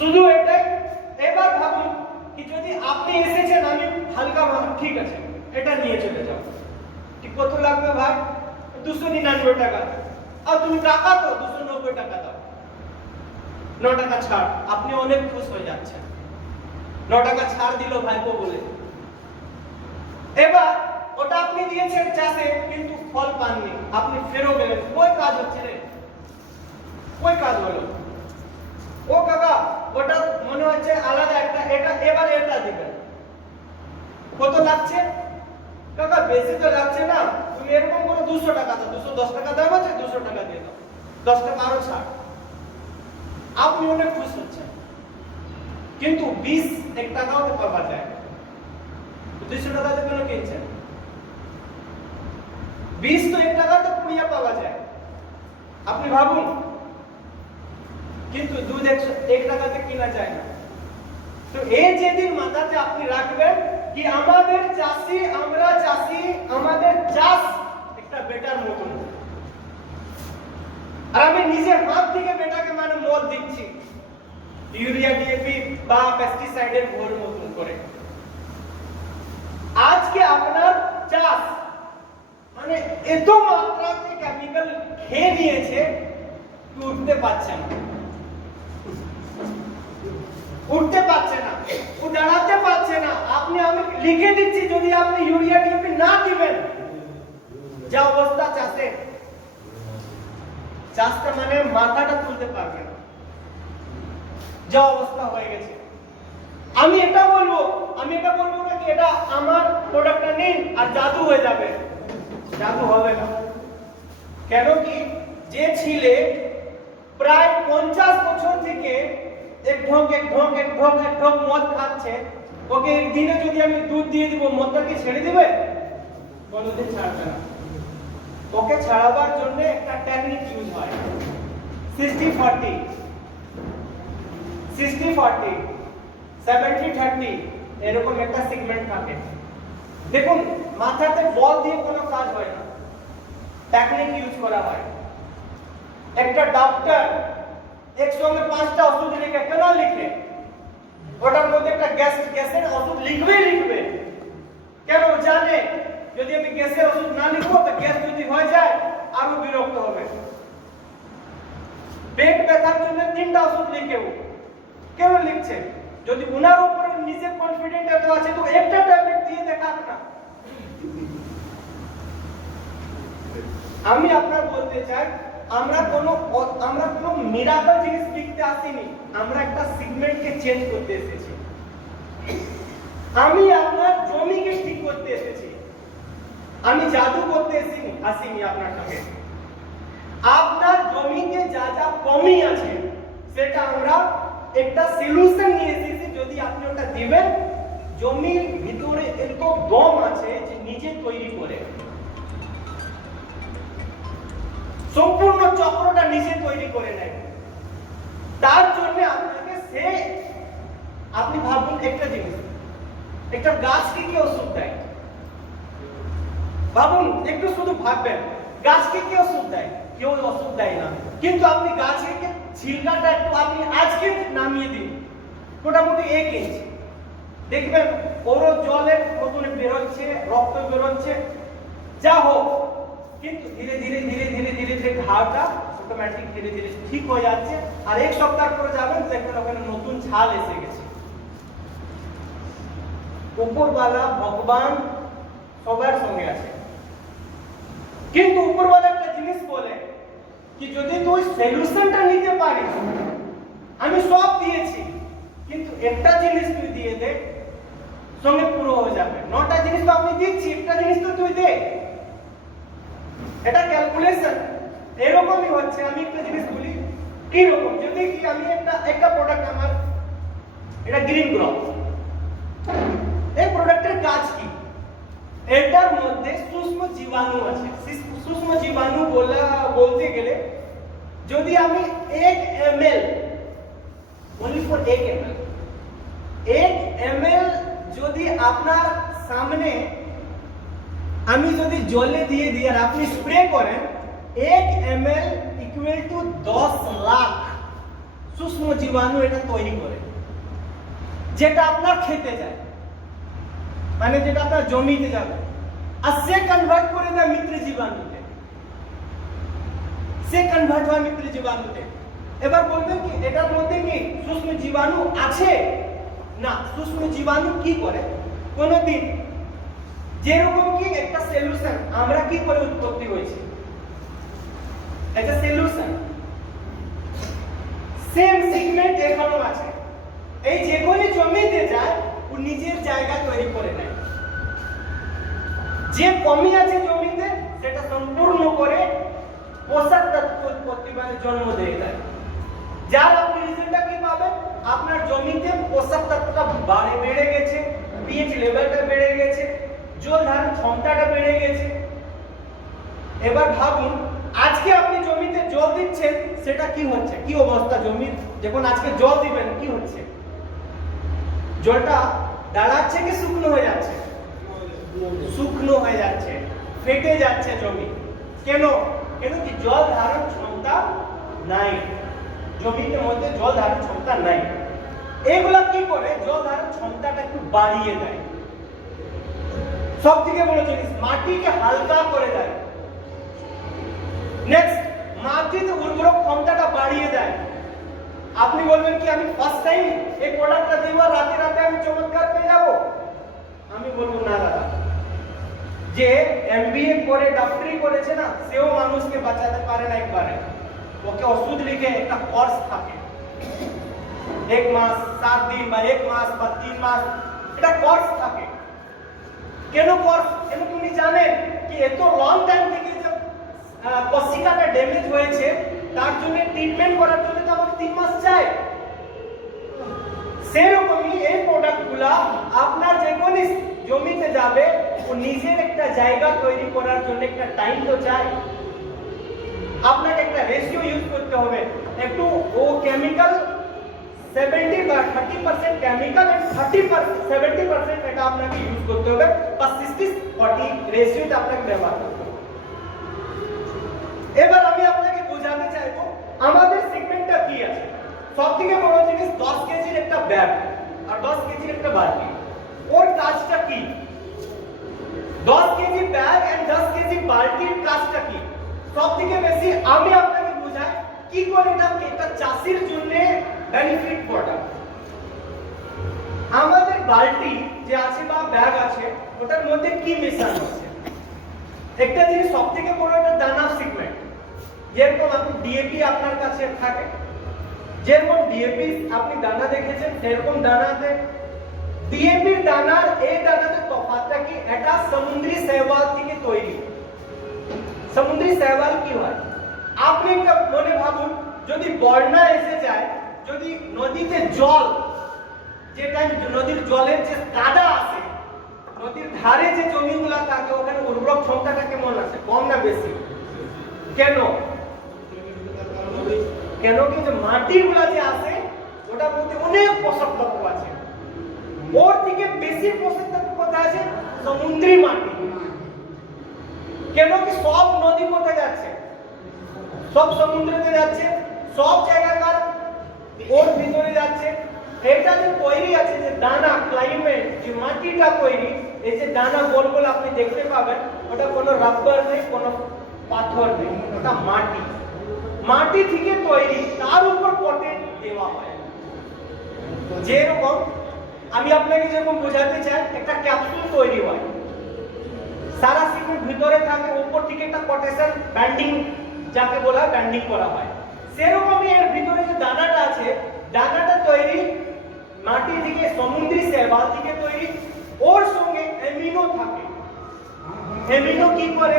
শুধু এটাই। এবার ভাবুন কি যদি আপনি এসেছেন, আমি হালকা ভাবুন, ঠিক আছে এটা নিয়ে চলে যাও, ঠিক কত লাগবে ভাই? 299 টাকা। আর তুমি টাকা তো 290 টাকা দাও, 9 টাকা ছাড়। আপনি অনেক খুশ হয়ে যাচ্ছেন, 9 টাকা ছাড় দিল ভাইপো বলে। এবার ওটা আপনি দিয়েছেন চাষে, কিন্তু ফল পাননি, আপনি ফেরো গেলেন, কই কাজ হচ্ছে রে, কই কাজ হলো? ও কাকা ওটা মনে হচ্ছে আলাদা একটা, এটা এবার এটা দিবেন, কত লাগছে? কাকা বেশি তো লাগছে না, তুমি এরকম করে 200 টাকা দাও, 210 টাকা দাম আছে, 200 টাকা দিয়ে দাও, 10 টাকা আরো ছাড়। আপনি অনেক খুশি হচ্ছেন, কিন্তু 1 টাকাও তো পাওয়া যায় না। 200 টাকা দিয়ে কেন কিনছেন? 20 তো 1 টাকা তো পুড়িয়া পাওয়া যায়, আপনি ভাবুন। কিন্তু দুধ 1 টাকাতে কিনা যায় না। তো এই যেদিন মাথাতে আপনি রাখবেন কি আমাদের চাষি, আমরা চাষি, আমাদের চাষ একটা বেটার মতন, আর আমি নিজের হাত থেকে বেটাকে মানে মত দিচ্ছি ইউরিয়া ডিএপি বা পেস্টিসাইডের ঘোর মতন করে। আজকে আপনার চাষ মানে এত মাত্রাতে কেমিক্যাল খেয়ে নিয়েছে কি উঠতে পারছে না, উঠতে পারছে না, ও দাঁড়াতে পারছে না। আপনি আমি লিখে দিচ্ছি যদি আপনি ইউরিয়া ডিএপি না দিবেন, যা অবস্থা চাষে, চাষটা মানে মাথাটা তুলতে পারবে না, যা অবস্থা হয়ে গেছে। আমি এটা বলবো না কি এটা আমার প্রোডাক্টটা নিন আর জাদু হয়ে যাবে, জাদু হবে না। কেন কি যে ছিলে প্রায় 50 বছর থেকে এক ঢোক মদ খাচ্ছে, ওকে একদিনে যদি আমি দুধ দিয়ে দিব, মদটা কি ছেড়ে দিবে? কোনোদিন ছাড়বে না। ওকে ছাড়াবার জন্য একটা টেকনিক ইউজ হয়, 60-40, 60-40, 70-30, এরকম একটা সেগমেন্ট থাকে। দেখুন মাথাতে বল দিয়ে কোনো কাজ হয় না, টেকনিক ইউজ করা হয়। একটা ডক্টর একসঙ্গে 5টা ওষুধ লিখে কেন লিখে? ওটার মধ্যে একটা গ্যাসের ওষুধ লিখবে কেন? জানে যদি আমি গ্যাসের ওষুধ না লিখবো তো গ্যাস যদি হয়ে যায় আরো বিরক্ত হবে। পেট ব্যথার জন্য 3টা ওষুধ লিখেও কেন লিখছে? যদি উনার উপরে নিজে কনফিডেন্ট এত আছে তো একটা ট্যাবলেট দিয়ে দেখান না। আমি আপনার বলতে চাই আমরা কোনো মিরাকল জিনিস লিখতে আসিনি, আমরা একটা সেগমেন্টকে চেঞ্জ করতে এসেছি। আমি আপনার জমিকে ঠিক করতে এসেছি, আমি জাদু করতে আসিনি আপনার সঙ্গে। আপনার জমিতে যা যা কমি আছে সেটা আমরা একটা সলিউশন নিয়ে এসেছি। যদি আপনি ওটা দিবেন, জমির ভিতরে এত দম আছে যে নিজে তৈরি করে, সম্পূর্ণ চক্রটা নিজে তৈরি করে নেয়। তার জন্য আপনাকে আপনি ভাবুন একটা জিনিস, একটা গাছকে কি ওষুধ দেয়? ভাবুন একটু, শুধু ভাববেন গাছকে কি ওষুধ দেয়? কেউ ওষুধ দেয় না। কিন্তু আপনি গাছকে ছিলকাটা একটু আপনি আজকে নামিয়ে দিন, মোটামুটি 1 ইঞ্চি, দেখবেন ওর জলের মতন বেরোচ্ছে, রক্ত বেরোচ্ছে, যা হোক, কিন্তু ধীরে ধীরে ঘাটা অটোমেটিক ধীরে ধীরে ঠিক হয়ে যাচ্ছে। আর 1 সপ্তাহ পরে যাবেন দেখবেন ওখানে নতুন ছাল এসে গেছে। উপরওয়ালা ভগবান সবার সঙ্গে আছে, কিন্তু উপরওয়ালা একটা জিনিস বলে কি যদি তুই সলিউশনটা নিতে পারিস, আমি সব দিয়েছি কিন্তু একটা জিনিস তুই দিয়ে দে, সঙ্গে পুরো হয়ে যাবে। 9টা জিনিস তো আমি দিচ্ছি, একটা জিনিস তো তুই দে। এটা ক্যালকুলেশন এরকমই হচ্ছে। আমি একটা জিনিস বলি কি রকম, যদি কি আমি একটা প্রোডাক্ট, আমার এটা গ্রিন ক্রপ, এই প্রোডাক্টের কাজ কি? এটার মধ্যে সূক্ষ্ম জীবাণু আছে। সূক্ষ্ম জীবাণু বলতে গেলে যদি আমি 1 ml, only for 1 ml, 1 ml যদি আপনার সামনে আমি যদি জলে দিয়ে দিই আর আপনি স্প্রে করেন, 1 ml ইকুয়াল টু 10 লাখ সূক্ষ্ম জীবাণু এটা তৈরি করে, যেটা আপনার খেতে যায়, মানে যেটা আপনার জমিতে যাবে, আর সে কনভার্ট করে দেয় মিত্র জীবাণুতে, সে কনভার্ট হয় মিত্র জীবাণুতে। এবার বলবেন কি এটার মধ্যে কি সূক্ষ্ম জীবাণু আছে? না, সূক্ষ্ম জীবাণু কি করে কোনদিন, যেরকম কি একটা সলিউশন আমরা কি করে উৎপত্তি হয়েছে, একটা সলিউশন সেম সিগমেন্ট এখানেও আছে, এই যে কোনো জমিতে যায় ও নিজের জায়গা তৈরি করে নেয়, যে কমি আছে জমিতে সেটা সম্পূর্ণ করে পোষক তত্ত্ব উৎপত্তি মানে জন্ম দিয়ে দেয়। যার আপনি রিজল্টটা কি পাবেন, আপনার জমিতে পোষক তত্ত্বটা বেড়ে গেছে, পিএইচ লেভেলটা বেড়ে গেছে, জল ধারণ ক্ষমতাটা বেড়ে গেছে। এবার ভাবুন আজকে আপনি জমিতে জল দিচ্ছেন, সেটা কি হচ্ছে, কি অবস্থা জমির, যখন আজকে জল দিবেন কি হচ্ছে, জলটা দাঁড়াচ্ছে কি শুকনো হয়ে যাচ্ছে? শুকনো হয়ে যাচ্ছে, ফেটে যাচ্ছে জমি। কেন? কেন কি জল ধারণ ক্ষমতা নাই, জমির মধ্যে জল ধারণ ক্ষমতা নাই। এগুলা কি করে জল ধারণ ক্ষমতাটা একটু বাড়িয়ে দেয়। সবথেকে বড় জিনিস, মাটিকে হালকা করে দেয়। নেক্সট, মাটিতে উর্বরক ক্ষমতাটা বাড়িয়ে দেয়। আপনি বলবেন কি আমি ফার্স্ট টাইম এই প্রোডাক্টটা দিব, রাতে রাতে আমি চমৎকার পেয়ে যাব? আমি বলবো না দাদা, যে এমবিএ করে ডক্টরি করেছে না, সেও মানুষকে বাঁচাতে পারে না একবারে। ওকে ওষুধ লিখে একটা কোর্স থাকে, 1 মাস 7 দিন বা 1 মাস বা 3 মাস, এটা কোর্স থাকে। কেন কোর্স? কেন তুমি জানেন কি এত লং টাইম থেকে যে কোষিকাটা ড্যামেজ হয়েছে, তার জন্য ট্রিটমেন্ট করার জন্য তো আমাকে 3 মাস চাই। সেরকমই এই প্রোডাক্টগুলা আপনার যে কোন জমিতে যাবে, ও নিজের একটা জায়গা তৈরি করার জন্য একটা টাইম তো চাই। আপনাকে একটা রেশিও ইউজ করতে হবে, একটু ও কেমিক্যাল 70 বা 30% কেমিক্যাল এন্ড 70% এটা আপনাকে ইউজ করতে হবে, বা 60-40 রেশিওতে আপনাকে ব্যবহার করতে হবে। এবার আমি আপনাকে বোঝাতে চাইবো আমাদের সেগমেন্টটা কি আছে। সবথেকে বড় জিনিস 10 কেজির একটা ব্যাগ আর 10 কেজির একটা বালতি, ওর কাজটা কি? 10 কেজি ব্যাগ এন্ড 10 কেজি বালতির কাজটা কি? সবথেকে বেশি আমি আপনাকে বোঝাই কি করে এটা একটা চাষির জন্য বেনিফিট প্রোডাক্ট। আমাদের বালতি যে আছে বা ব্যাগ আছে, ওটার মধ্যে কি মেশানো আছে? একটা জিনিস সবথেকে বড়, একটা দানা সিগমেন্ট। যেরকম আপনি ডিএপি আপনার কাছে থাকে, যেরকম ডিএপি আপনি দানা দেখেছেন, সেরকম দানাতে ডিএপির দানার এই দানাতে তফাৎটা কি, এটা সমুদ্রি শৈবাল থেকে তৈরি। সমুদ্রি শৈবাল কি হয় আপনি একটা মনে ভাবুন, যদি বন্যা এসে যায়, যদি নদীতে জল, যেটা নদীর জলের যে কাদা আছে, নদীর ধারে যে জমিগুলো থাকে, ওখানে উর্বরক ক্ষমতাটা কেমন আছে, কম না বেশি? কেন? কেন কি যে মাটিগুলো যে আছে ওটার মধ্যে অনেক পোষক তত্ত্ব আছে, ওর থেকে বেশি পোষক তত্ত্ব কোথায় আছে? সমুদ্রি মাটি। কেন কি সব নদী কোথায় যাচ্ছে? সব সমুদ্রেতে যাচ্ছে, সব জায়গাকার ওর ভিতরে যাচ্ছে। এটা যে তৈরি আছে যে দানা, ক্লাইমেট যে মাটিটা তৈরি, এই যে দানা গোল গোল আপনি দেখতে পাবেন, ওটা কোনো রাবার নেই, কোনো পাথর নেই, ওটা মাটি। মাটি থেকে তৈরি, তার উপর পটে দেওয়া হয়। যেরকম আমি আপনাকে যেরকম বোঝাতে চাই, একটা ক্যাপসুল তৈরি হয়, সারা সিমেন্ট ভিতরে থাকে, উপর থেকে একটা পটেশন ব্যান্ডিং, যাকে বলা হয় ব্যান্ডিং করা হয়। সেরকমই এর ভিতরে যে দানাটা আছে, দানাটা তৈরি মাটি থেকে, সমুদ্রি শৈবাল থেকে তৈরি। ওর সঙ্গে অ্যামিনো থাকে। অ্যামিনো কি করে?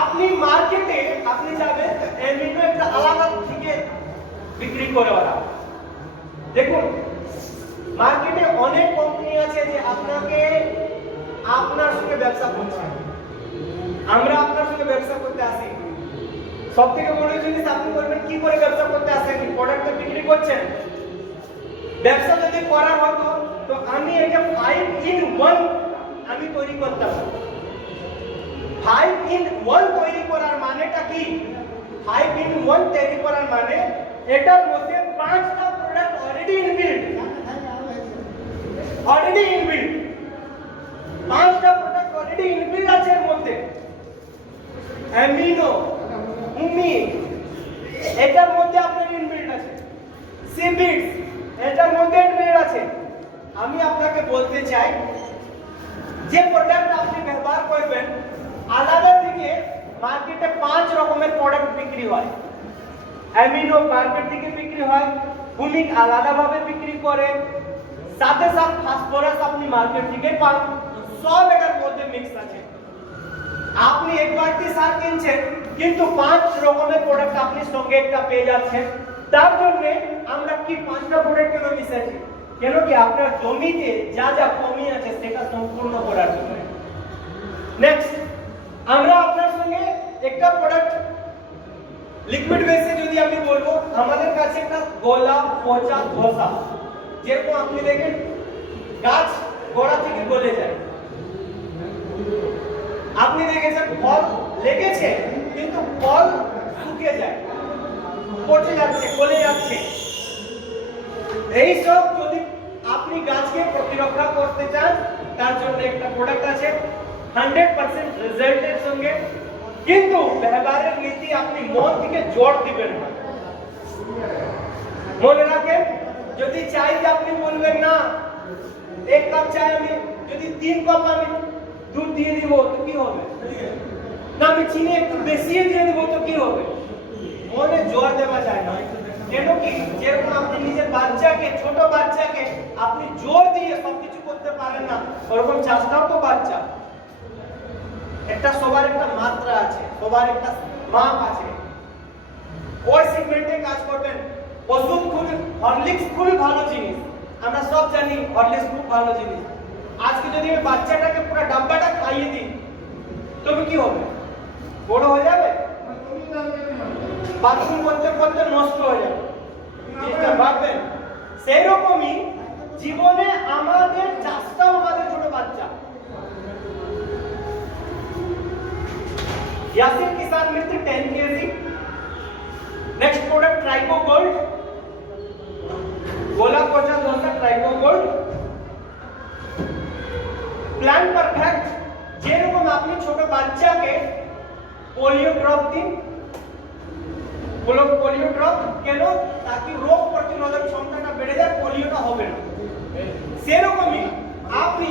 আপনি মার্কেটে আপনি যাবেন, অ্যামিনো একটা আলাদা থেকে বিক্রি করে ওরা। দেখুন মার্কেটে অনেক কোম্পানি আছে যে আপনাকে আপনার সঙ্গে ব্যবসা করছে, আমরা আপনার সঙ্গে ব্যবসা করতে আসি। সবথেকে বড় জিনিস আপনি বলবেন কি করে ব্যবসা করতে আসেন, প্রোডাক্ট বিক্রি করছেন। ব্যবসা যদি করার হতো তো আমি এটা 5 in 1 আমি তৈরি করতাম। 5 in 1 তৈরি করার মানেটা কি? 5 in 1 তৈরি করার মানে এটার মধ্যে 5টা প্রোডাক্ট অলরেডি ইনবিল্ট, 5টা প্রোডাক্ট অলরেডি ইনবিল্ট আছে এর মধ্যে। অ্যামিনো, হুমিক, এটার মধ্যে আপনার ইনবিল্ট আছে। সিবিটস, এটার মধ্যে ইনবিল্ট আছে। আমি আপনাকে বলতে চাই যে প্রোডাক্ট আপনি ব্যবহার করবেন, আলাদা থেকে মার্কেটে 5 রকমের প্রোডাক্ট বিক্রি হয়। অ্যামিনো মার্কেট থেকে বিক্রি হয়, হুমিক আলাদাভাবে বিক্রি করে, সাথে সাথে ফসফরাস আপনি মার্কেট থেকে পান। সব এটার মধ্যে মিক্স আছে। আপনি এক বালতি সার কিনছেন কিন্তু 5 রকমের প্রোডাক্ট আপনি সঙ্গে একটা পেয়ে যাচ্ছেন। তার জন্য আমরা কি 5টা প্রোডাক্ট কেন মিশাচ্ছি? কেন কি আপনার জমিতে যা যা কমি আছে সেটা সম্পূর্ণ করার জন্য। নেক্সট, আমরা আপনার সঙ্গে একটা প্রোডাক্ট লিকুইড বেসে যদি আমি বলবো, আমাদের কাছে একটা গলা পচা ধসা, যেরকম আপনি দেখেন গাছ গোড়া থেকে গলে যায়। আপনি দেখেছেন ফল লেগেছে কিন্তু ফল শুকিয়ে যায়, পচে যাচ্ছে, গলে যাচ্ছে। এই সব যদি আপনি গাছকে প্রতিরক্ষা করতে চান, তার জন্য একটা প্রোডাক্ট আছে 100% রেজাল্টের সঙ্গে। কিন্তু ব্যবহারের নীতি আপনি মন থেকে জোর দিবেন না। মনে রাখেন, যদি চাই যে আপনি বলবেন না 1 কাপ চাই আমি যদি 3 কাপ আমি দুধ দিয়ে দিব তো কি হবে? না আমি চিনি একটু বেশি দিয়ে দিব তো কি হবে? মনে জোর দেওয়া যায় না। কেন কি যেরকম আপনি নিজের বাচ্চাকে, ছোট বাচ্চাকে আপনি জোর দিয়ে সবকিছু করতে পারেন না, ওরকম চাষটাও তো বাচ্চা। একটা সবার একটা মাত্রা আছে, সবার একটা মাপ আছে। ওই সেগমেন্টে কাজ করবেন। ওষুধ খুবই, হরলিক্স খুবই ভালো জিনিস, আমরা সব জানি হরলিক্স খুব ভালো জিনিস। আজকে যদি আমি বাচ্চাটাকে পুরো ডাব্বাটা খাইয়ে দিই তবে কি হবে? বড় হয়ে যাবে, বাথরুম করতে করতে নষ্ট হয়ে যাবে। জিনিসটা ভাববেন। সেই রকমই জীবনে আমাদের চাষটাও আমাদের ছোট বাচ্চা। यासिर किसान मित्र 10 kg। Next product tricho gold, गोला पोचा dosa tricho gold. Plan perfect, যেরকম আপনি ছোট বাচ্চাকে পোলিও ড্রপ দিন, পোলিও ড্রপ কেন? তাকে রোগ প্রতিরোধক ক্ষমতাটা বেড়ে যায়, পোলিওটা হবে না। সেরকমই আপনি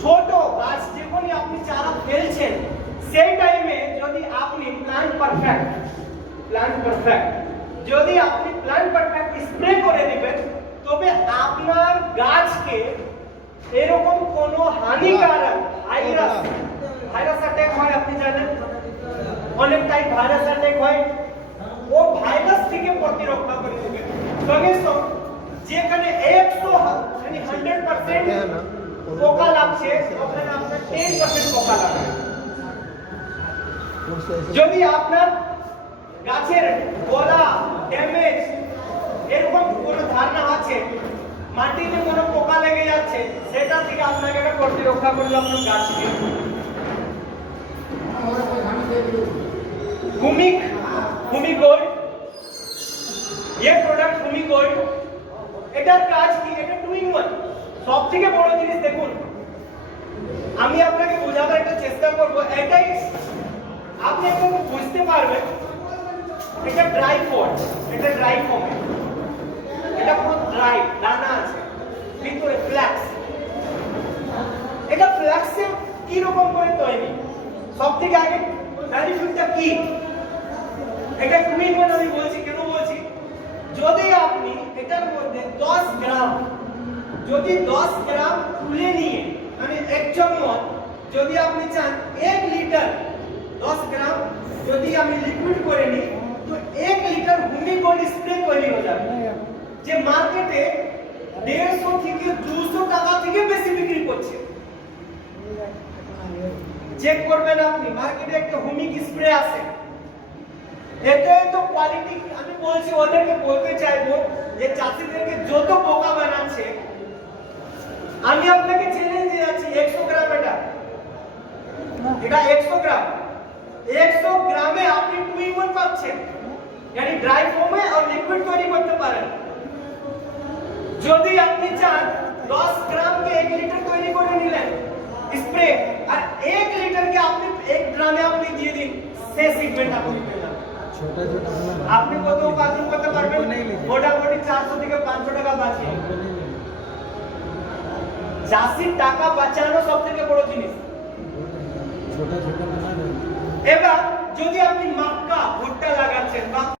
ছোট গাছ যখনই আপনি চারা ফেলছেন সেই টাইমে যদি আপনি প্ল্যান পারফেক্ট যদি আপনি প্ল্যান পারফেক্ট স্প্রে করে দিবেন, তবে আপনার গাছকে এরকম কোনো হানিকারক ভাইরাস অ্যাটাক হয়, আপনি জানেন অনেক টাইপ ভাইরাস অ্যাটাক হয়, ও ভাইরাস থেকে প্রতিরক্ষা করে দিবে। সঙ্গে সঙ্গে যেখানে 100% পোকা লাগছে ওখানে আপনার 10% পোকা লাগবে। যদি আপনার গাছের গোড়া ড্যামেজ এরকম কোনো ধারণা আছে, মাটিতে কোনো পোকা লেগে যাচ্ছে, সেটা থেকে আপনাকে একটা প্রতিরক্ষা করলে আপনার গাছকে। হুমিক গোল্ড, ये प्रोडक्ट হুমিক গোল্ড, এটার কাজ কি? এটা 2 in 1। সবথেকে বড় জিনিস দেখুন, আমি আপনাকে বোঝাবার একটা চেষ্টা করব, এটাই আপনি একটু বুঝতে পারবেন। এটা ড্রাই পট, এটা ড্রাই ফর্ম, এটা পুরো ড্রাই, দানা আছে ভিতরে ফ্ল্যাক্স। এটা ফ্ল্যাক্সে কি রকম করে তৈরি? সবথেকে আগে বেনিফিটটা কি? এটা 2 in 1 আমি বলছি, কেন বলছি? যদি আপনি এটার মধ্যে 10 গ্রাম তুলে নিয়ে, মানে 1 চামচ যদি আপনি চান 1 লিটার 10 গ্রাম যদি আমি লিকুইড করে নিই, তো 1 লিটার হুমিক গোল্ড স্প্রে তৈরি হয়ে যাবে, যে মার্কেটে 150 থেকে 200 টাকা থেকে বেশি বিক্রি করছে। চেক করবেন আপনি, মার্কেটে একটা হুমিক স্প্রে আছে, এতে তো কোয়ালিটি। আমি বলছি, ওদেরকে বলতে চাইবো যে চাষিদেরকে যত পোকা বানাচ্ছে, আমি আপনাকে চ্যালেঞ্জ দিয়ে যাচ্ছি 100 গ্রাম এটা 100 গ্রাম, 100 গ্রামে আপনি 2 in 1 পাচ্ছেন, यानी ড্রাই ফর্মে আর লিকুইড তৈরি করতে পারেন। যদি আপনি চান 10 গ্রামকে 1 লিটার তৈরি করে নিলেন স্প্রে, আর 1 লিটারকে আপনি 1 ড্রামে আপনি দিয়ে দিন, সে সিগমেন্ট আপনি পেয়ে যাবেন। छोटा छोटा बना আপনি কত উপার্জন করতে পারবেন? মোটামুটি 400 থেকে 500 টাকা বাঁচিয়ে। চাষির টাকা বাঁচানো সব থেকে বড় জিনিস। छोटा छोटा बना दो। এবার যদি আপনি মাক্কা ভুট্টা লাগাচ্ছেন বা